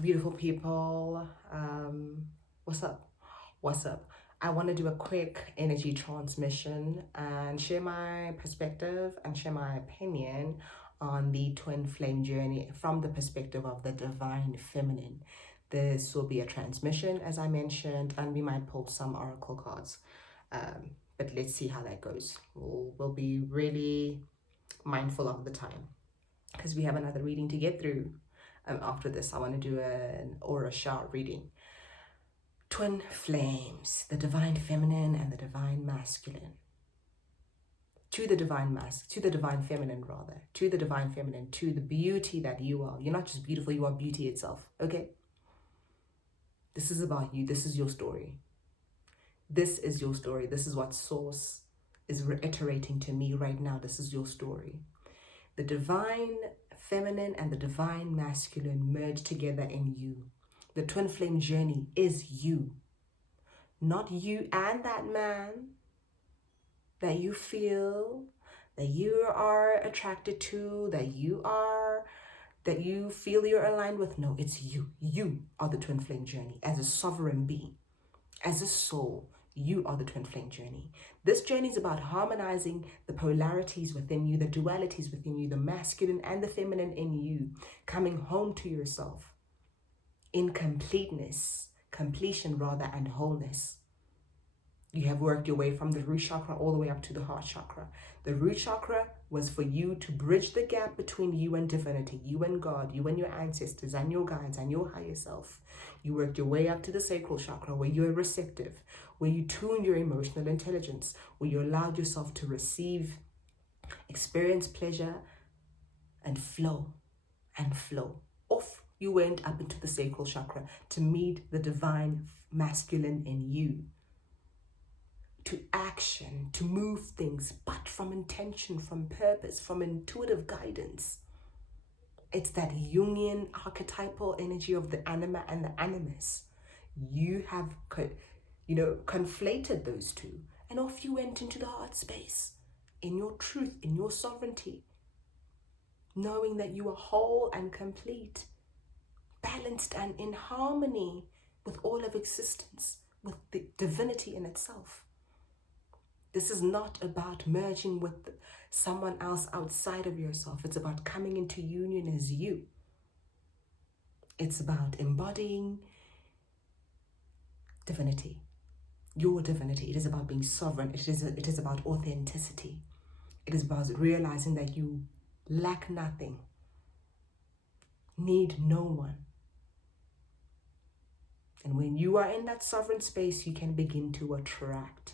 Beautiful people. What's up? What's up? I want to do a quick energy transmission and share my perspective and share my opinion on the twin flame journey from the perspective of the divine feminine. This will be a transmission, as I mentioned, and we might pull some oracle cards. But let's see how that goes. We'll be really mindful of the time because we have another reading to get through. After this, I want to do an aura chart reading. Twin flames, the divine feminine and the divine masculine. To the divine feminine, to the divine feminine, to the beauty that you are. You're not just beautiful, you are beauty itself, okay? This is about you. This is your story. This is your story. This is what Source is reiterating to me right now. This is your story. The divine feminine and the divine masculine merge together in you. The twin flame journey is you. Not you and that man that you feel, that you are attracted to, that you feel you're aligned with. No, it's you. You are the twin flame journey as a sovereign being, as a soul. You are the twin flame journey. This journey is about harmonizing the polarities within you, the dualities within you, the masculine and the feminine in you, coming home to yourself in completeness, completion rather, and wholeness. You have worked your way from the root chakra all the way up to the heart chakra. The root chakra was for you to bridge the gap between you and divinity, you and God, you and your ancestors and your guides and your higher self. You worked your way up to the sacral chakra where you are receptive, where you tune your emotional intelligence, where you allowed yourself to receive, experience pleasure and flow and flow. Off you went up into the sacral chakra to meet the divine masculine in you. To action, to move things, but from intention, from purpose, from intuitive guidance. It's that Jungian archetypal energy of the anima and the animus. You have, conflated those two, and off you went into the heart space, in your truth, in your sovereignty, knowing that you are whole and complete, balanced and in harmony with all of existence, with the divinity in itself. This is not about merging with someone else outside of yourself. It's about coming into union as you. It's about embodying divinity, your divinity. It is about being sovereign. It is about authenticity. It is about realizing that you lack nothing, need no one. And when you are in that sovereign space, you can begin to attract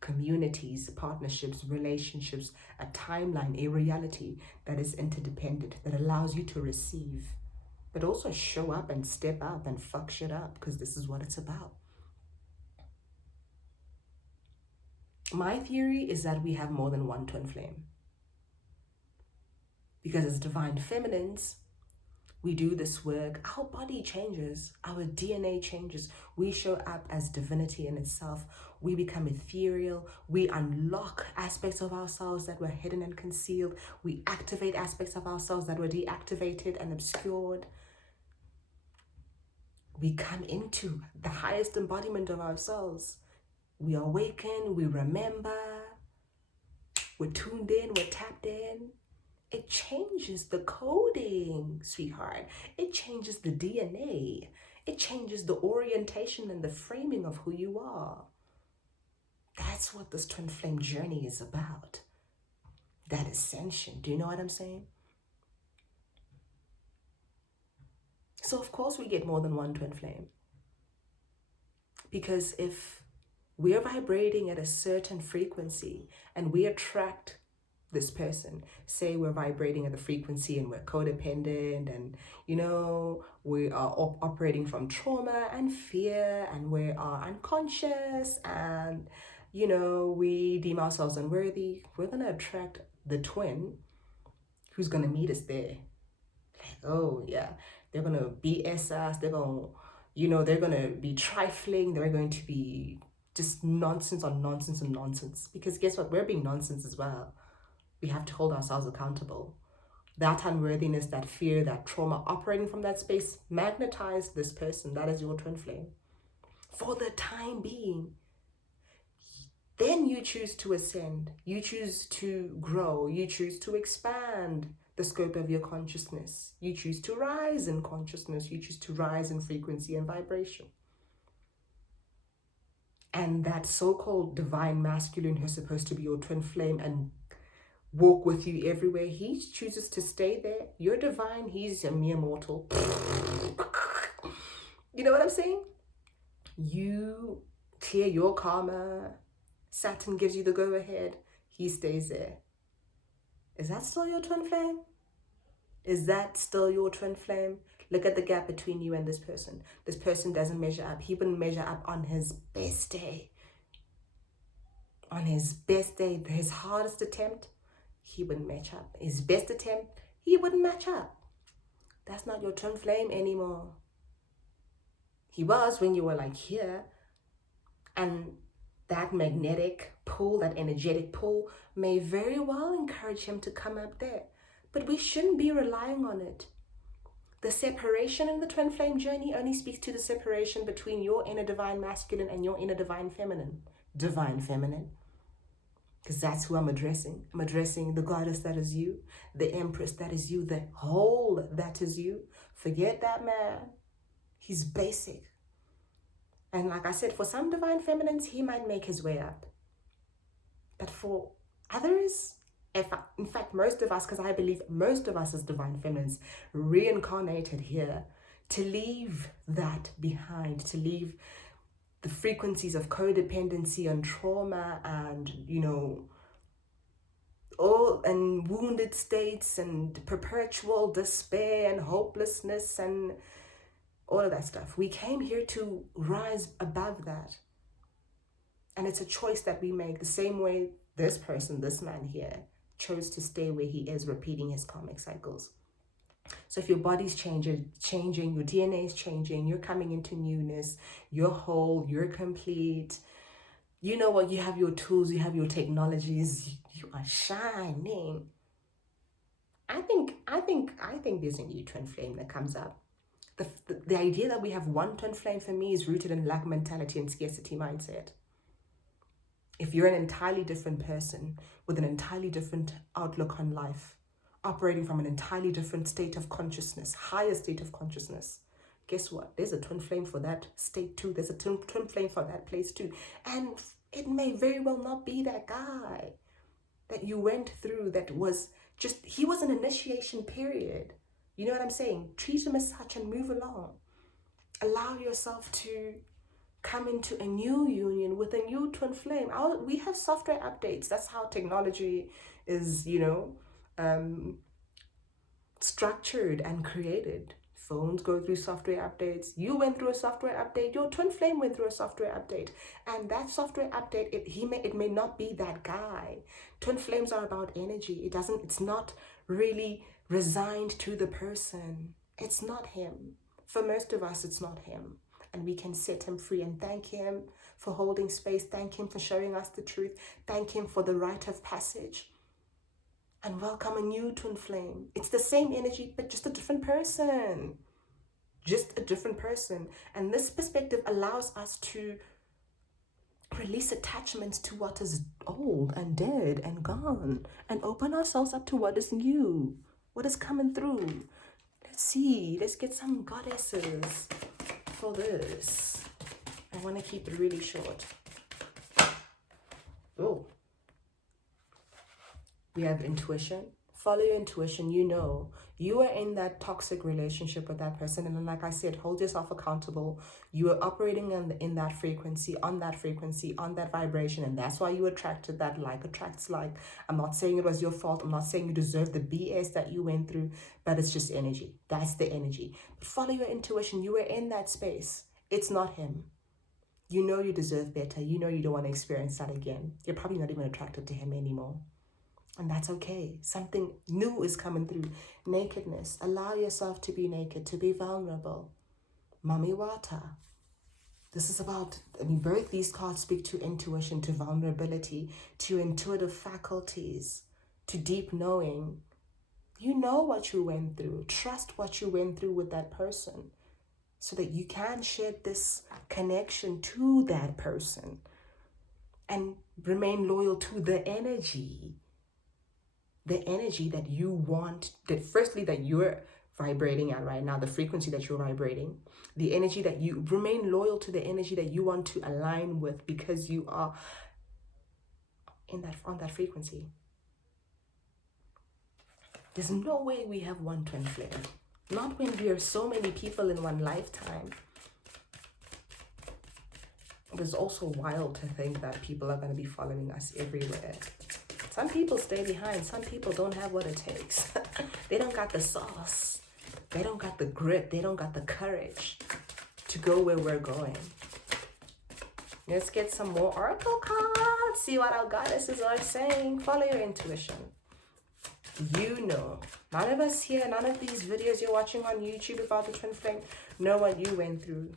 communities, partnerships, relationships, a timeline, a reality that is interdependent, that allows you to receive, but also show up and step up and fuck shit up, because this is what it's about. My theory is that we have more than one twin flame. Because as divine feminines, we do this work, our body changes, our DNA changes. We show up as divinity in itself. We become ethereal. We unlock aspects of ourselves that were hidden and concealed. We activate aspects of ourselves that were deactivated and obscured. We come into the highest embodiment of ourselves. We awaken, we remember, we're tuned in, we're tapped in. It changes the coding, sweetheart. It changes the DNA. It changes the orientation and the framing of who you are. That's what this twin flame journey is about. That ascension. Do you know what I'm saying? So of course we get more than one twin flame. Because if we're vibrating at a certain frequency and we attract this person, say we're vibrating at the frequency and we're codependent and we are operating from trauma and fear and we are unconscious and we deem ourselves unworthy, we're going to attract the twin who's going to meet us there. Like, oh yeah, they're going to BS us, they're going to be trifling, they're going to be just nonsense on nonsense and nonsense, because guess what, we're being nonsense as well. We have to hold ourselves accountable. that unworthiness, that fear, that trauma operating from that space magnetize this person. That is your twin flame for the time being. Then you choose to ascend, you choose to grow, you choose to expand the scope of your consciousness, you choose to rise in consciousness, you choose to rise in frequency and vibration. And that so-called divine masculine who's supposed to be your twin flame and walk with you everywhere, he chooses to stay there. You're divine, he's a mere mortal. You know what I'm saying? You clear your karma, Saturn gives you the go-ahead, he stays there. Is that still your twin flame? Is that still your twin flame? Look at the gap between you and this person. This person doesn't measure up. He wouldn't measure up on his best day. On his best day, his hardest attempt, he wouldn't match up. His best attempt, he wouldn't match up. That's not your twin flame anymore. He was when you were like here, and that magnetic pull, that energetic pull may very well encourage him to come up there. But we shouldn't be relying on it. The separation in the twin flame journey only speaks to the separation between your inner divine masculine and your inner divine feminine. Divine feminine. Because that's who I'm addressing. I'm addressing the goddess that is you, the empress that is you, the whole that is you. Forget that man. He's basic. And like I said, for some divine feminines, he might make his way up. But for others, in fact, most of us, because I believe most of us as divine feminines reincarnated here to leave that behind, to leave the frequencies of codependency and trauma and, all and wounded states and perpetual despair and hopelessness and all of that stuff. We came here to rise above that. And it's a choice that we make the same way this person, this man here, chose to stay where he is, repeating his karmic cycles. So if your body's changing, your DNA is changing, you're coming into newness, you're whole, you're complete. You know what? You have your tools, you have your technologies, you are shining. I think there's a new twin flame that comes up. The idea that we have one twin flame for me is rooted in lack mentality and scarcity mindset. If you're an entirely different person with an entirely different outlook on life, operating from an entirely different state of consciousness, higher state of consciousness, guess what? There's a twin flame for that state too. There's a twin flame for that place too. And it may very well not be that guy that you went through that was just, he was an initiation period. You know what I'm saying? Treat him as such and move along. Allow yourself to come into a new union with a new twin flame. We have software updates. That's how technology is, structured and created. Phones go through software updates. You went through a software update. Your twin flame went through a software update. And that software update, it may not be that guy. Twin flames are about energy. It's not really resigned to the person. It's not him. For most of us, it's not him. And we can set him free and thank him for holding space. Thank him for showing us the truth. Thank him for the rite of passage. And welcome a new twin flame. It's the same energy, but just a different person. Just a different person. And this perspective allows us to release attachments to what is old and dead and gone, and open ourselves up to what is new, what is coming through. Let's see. Let's get some goddesses for this. I want to keep it really short. Oh. We have intuition. Follow your intuition. You are in that toxic relationship with that person. And then, like I said, hold yourself accountable. You are operating in that frequency, on that vibration. And that's why you attracted that. Like attracts like. I'm not saying it was your fault. I'm not saying you deserve the BS that you went through. But it's just energy. That's the energy. But follow your intuition. You are in that space. It's not him. You deserve better. You don't want to experience that again. You're probably not even attracted to him anymore. And that's okay. Something new is coming through. Nakedness. Allow yourself to be naked, to be vulnerable. Mami Wata. This is about, both these cards speak to intuition, to vulnerability, to intuitive faculties, to deep knowing. You know what you went through. Trust what you went through with that person so that you can shed this connection to that person and remain loyal to the energy that you want, that firstly that you're vibrating at right now, the frequency that you're vibrating, the energy that you remain loyal to, the energy that you want to align with, because you are on that frequency. There's no way we have one twin flame. Not when we are so many people in one lifetime. It is also wild to think that people are going to be following us everywhere. Some people stay behind. Some people don't have what it takes. They don't got the sauce. They don't got the grit. They don't got the courage to go where we're going. Let's get some more oracle cards. See what our goddesses are saying. Follow your intuition. You know. None of us here, none of these videos you're watching on YouTube about the twin flame know what you went through.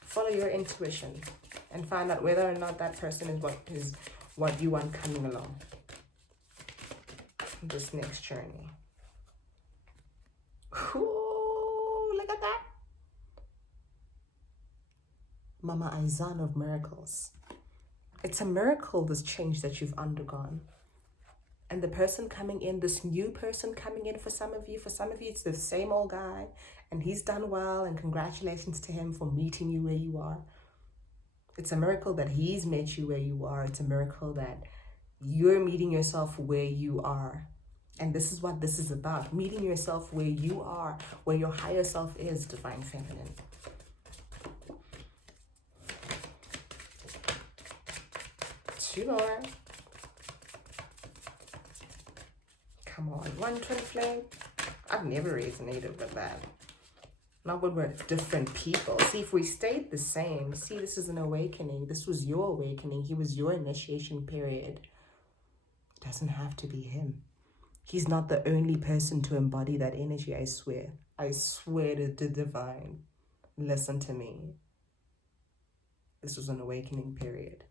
Follow your intuition and find out whether or not that person is what you want coming along this next journey. Ooh, look at that. Mama Aizan of miracles. It's a miracle, this change that you've undergone. And the person coming in, this new person coming in for some of you it's the same old guy and he's done well, and congratulations to him for meeting you where you are. It's a miracle that he's met you where you are. It's a miracle that you're meeting yourself where you are. And this is what this is about. Meeting yourself where you are, where your higher self is, divine feminine. Two more. Come on, one twin flame. I've never resonated with that. Not when we're different people. See, if we stayed the same, see, this is an awakening. This was your awakening. He was your initiation period. It doesn't have to be him. He's not the only person to embody that energy, I swear. I swear to the divine. Listen to me. This was an awakening period.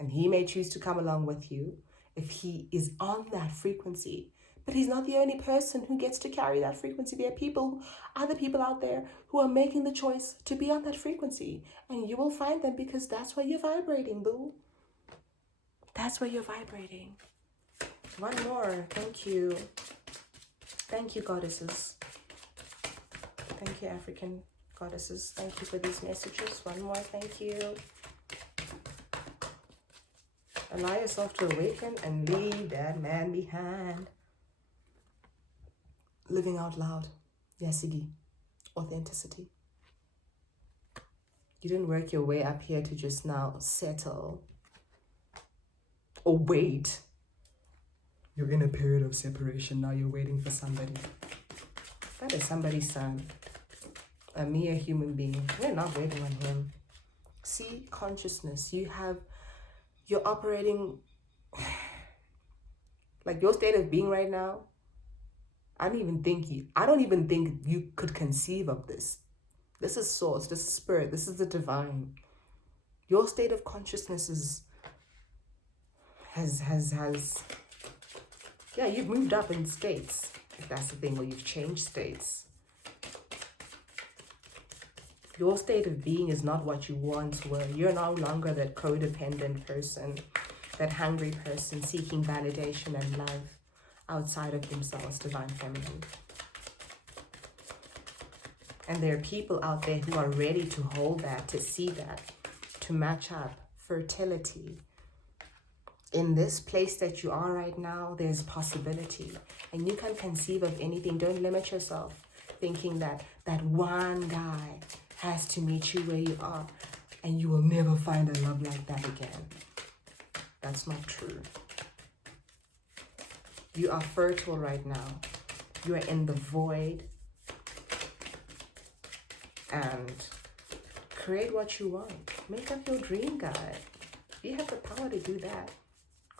And he may choose to come along with you if he is on that frequency. But he's not the only person who gets to carry that frequency. There are other people out there who are making the choice to be on that frequency. And you will find them because that's where you're vibrating, boo. That's where you're vibrating. One more. Thank you. Thank you, goddesses. Thank you, African goddesses. Thank you for these messages. One more. Thank you. Allow yourself to awaken and leave that man behind. Living out loud. Yasigi. Authenticity. You didn't work your way up here to just now settle or wait. You're in a period of separation. Now you're waiting for somebody. That is somebody's son. A mere human being. We're not waiting on him. See, consciousness. You're operating like your state of being right now. I don't even think you could conceive of this. This is source, this is spirit, this is the divine. Your state of consciousness yeah, you've moved up in states. If that's the thing, where you've changed states. Your state of being is not what you once were. You're no longer that codependent person, that hungry person seeking validation and love outside of themselves, divine feminine. And there are people out there who are ready to hold that, to see that, to match up. Fertility. In this place that you are right now, there's possibility. And you can conceive of anything. Don't limit yourself thinking that that one guy has to meet you where you are and you will never find a love like that again. That's not true. You are fertile right now. You are in the void. And create what you want. Make up your dream guy. You have the power to do that.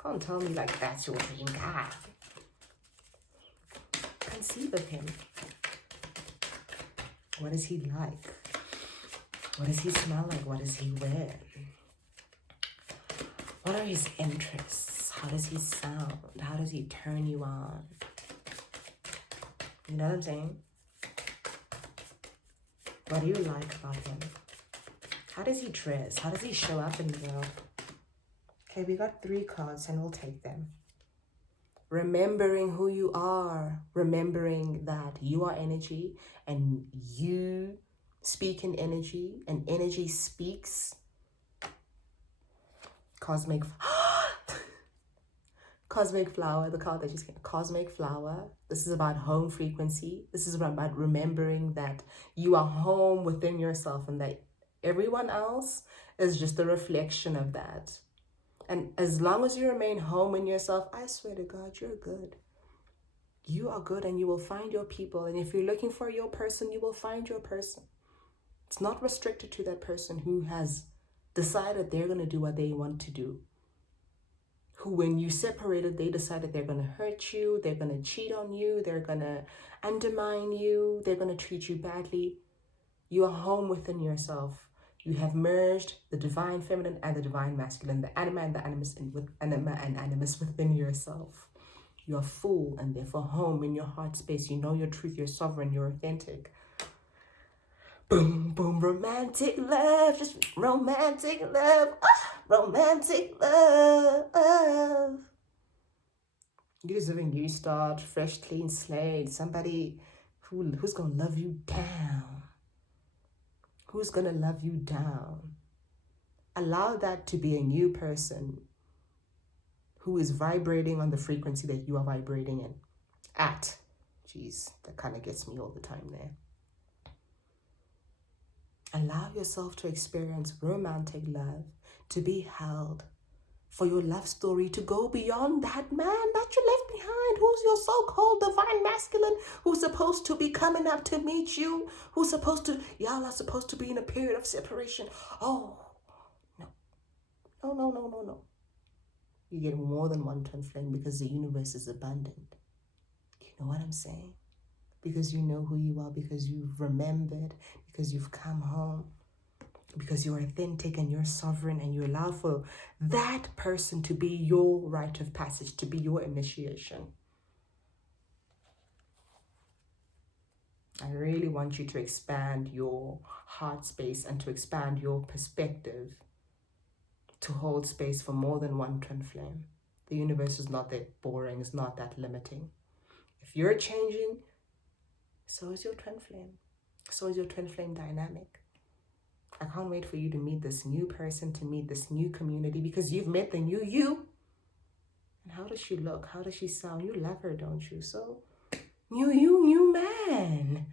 Can't tell me like that's your dream guy. Conceive of him. What is he like? What does he smell like? What does he wear? What are his interests? How does he sound? How does he turn you on? You know what I'm saying? What do you like about him? How does he dress? How does he show up in the world? Okay, we got 3 cards and we'll take them. Remembering who you are. Remembering that you are energy and you speak in energy and energy speaks. Cosmic Flower, the card that just came. Cosmic Flower. This is about home frequency. This is about remembering that you are home within yourself and that everyone else is just a reflection of that. And as long as you remain home in yourself, I swear to God, you're good. You are good and you will find your people. And if you're looking for your person, you will find your person. It's not restricted to that person who has decided they're going to do what they want to do. Who, when you separated, they decided they're going to hurt you, they're going to cheat on you, they're going to undermine you, they're going to treat you badly. You are home within yourself. You have merged the divine feminine and the divine masculine, the anima and the animus, anima and animus within yourself. You are full and therefore home in your heart space. You know your truth, you're sovereign, you're authentic. Boom, boom, romantic love, just romantic love, romantic love. You deserve a new start, fresh, clean slate, somebody who's gonna love you down. Who's gonna love you down? Allow that to be a new person who is vibrating on the frequency that you are vibrating in. Jeez, that kind of gets me all the time there. Allow yourself to experience romantic love, to be held, for your love story to go beyond that man that you left behind, who's your so-called divine masculine, who's supposed to be coming up to meet you, who's supposed to, y'all are supposed to be in a period of separation. Oh, no. No. You get more than one twin flame because the universe is abundant. You know what I'm saying? Because you know who you are, because you've remembered, because you've come home, because you're authentic and you're sovereign and you allow for that person to be your rite of passage, to be your initiation. I really want you to expand your heart space and to expand your perspective to hold space for more than one twin flame. The universe is not that boring, it's not that limiting. If you're changing, so is your twin flame. So is your twin flame dynamic. I can't wait for you to meet this new person, to meet this new community, because you've met the new you. And how does she look? How does she sound? You love her, don't you? So, new you, new man.